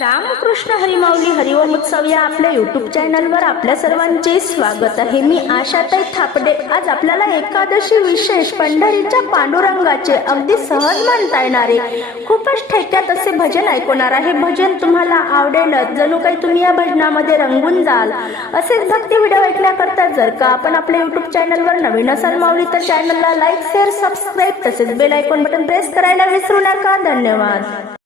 रामकृष्ण हरिमाऊली हरिओम उत्सव या आपल्या युट्यूब चॅनलवर आपल्या सर्वांचे स्वागत आहे. मी आशाताई थापडे. आज आपल्याला एकादशी विशेष पंढरीच्या पांडुरंगाचे अगदी सहज म्हणता येणारे खूपच ठेक्यात असे भजन ऐकवणार आहे. भजन तुम्हाला आवडेलच. जणू काही तुम्ही या भजनामध्ये रंगून जाल. असेच भक्ती व्हिडिओ ऐकण्याकरता जर का आपण आपल्या युट्यूब चॅनलवर नवीन असाल माऊली तर चॅनलला लाईक शेअर सबस्क्राईब तसेच बेल आयकॉन बटन प्रेस करायला विसरू नका. धन्यवाद.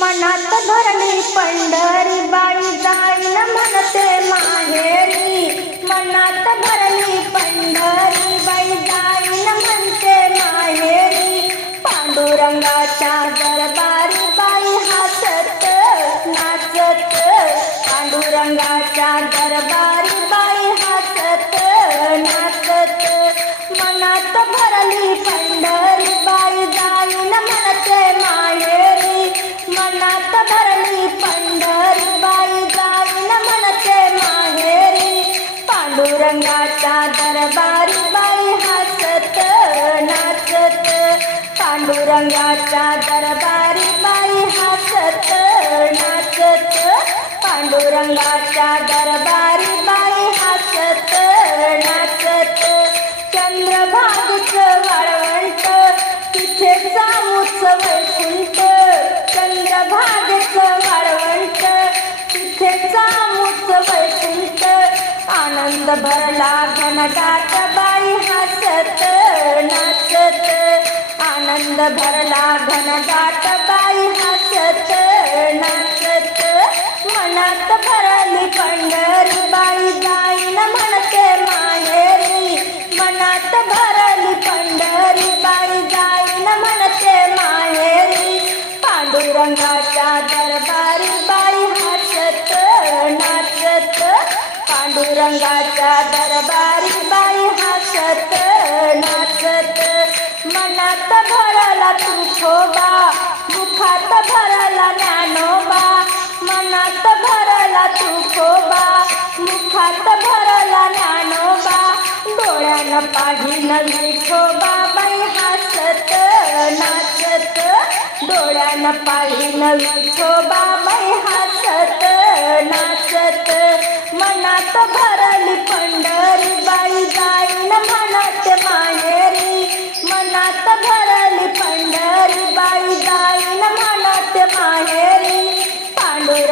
मनात भरली पंढरी बाई जाईन म्हणते माहेरी. मनात भरली पंढरी बाई जाईन म्हणते माहेरी. पांडुरंगाच्या दरबारी बाई हसत नाचत पांडुरंगाच्या दरबारी पांडुरंगाच्या दरबारी बाई हसत नाचत. पांडुरंगाचा दरबारी बाई हसत नाचत. पांडुरंगाचा दरबारी बाई हसत नाचत. चंद्रभागच वाळवंट तिथे जाऊच वैकुंठ आनंद भरला घनदाट बाई हसत नाचत. आनंद भरला घनदाट बाई हसत नाचत. मनात भरली पण पांडुरंगाच्या दरबारी बाई हसत नाचत. मनात भरला तुठोबा मुखात भरला ज्ञानोबा. मनात भरला तुठोबा मुखात भरला ज्ञानोबा. डोळ्यानं पाहिन विठोबा बाई हसत नाचत. डोळ्यानं पाहिन विठोबा बाई हसत.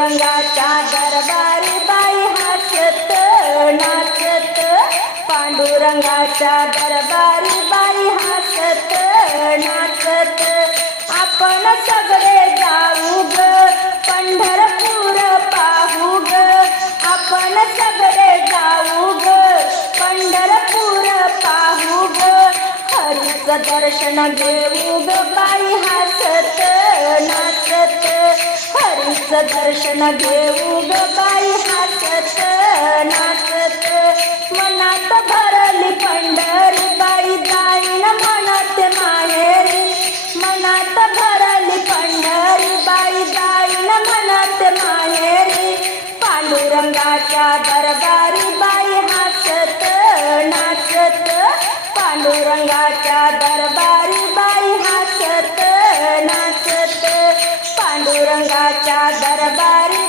रंगाच्या दरबारी बाई हसत नाचत. पांडुरंगाच्या दरबारी बाई हसत नाचत. आपण सगळे जाऊ ग पंढरपूर पाहू ग. आपण सगळे जाऊ ग पंढरपूर पाहू ग. हरीच दर्शन घेऊ ग बाई हसत नाचत. हरी दर्शन घेऊ ग बाई हसत नाचत. मनात भरली पंढरी बाई जाईन म्हणत माहेरी. मनात भरली पंढरी बाई जाईन म्हणत माहेरी. पांडुरंगाच्या दरबारी बाई हसत नाचत. पांडुरंगाच्या दरबारी पांडुरंगाच्या दरबारी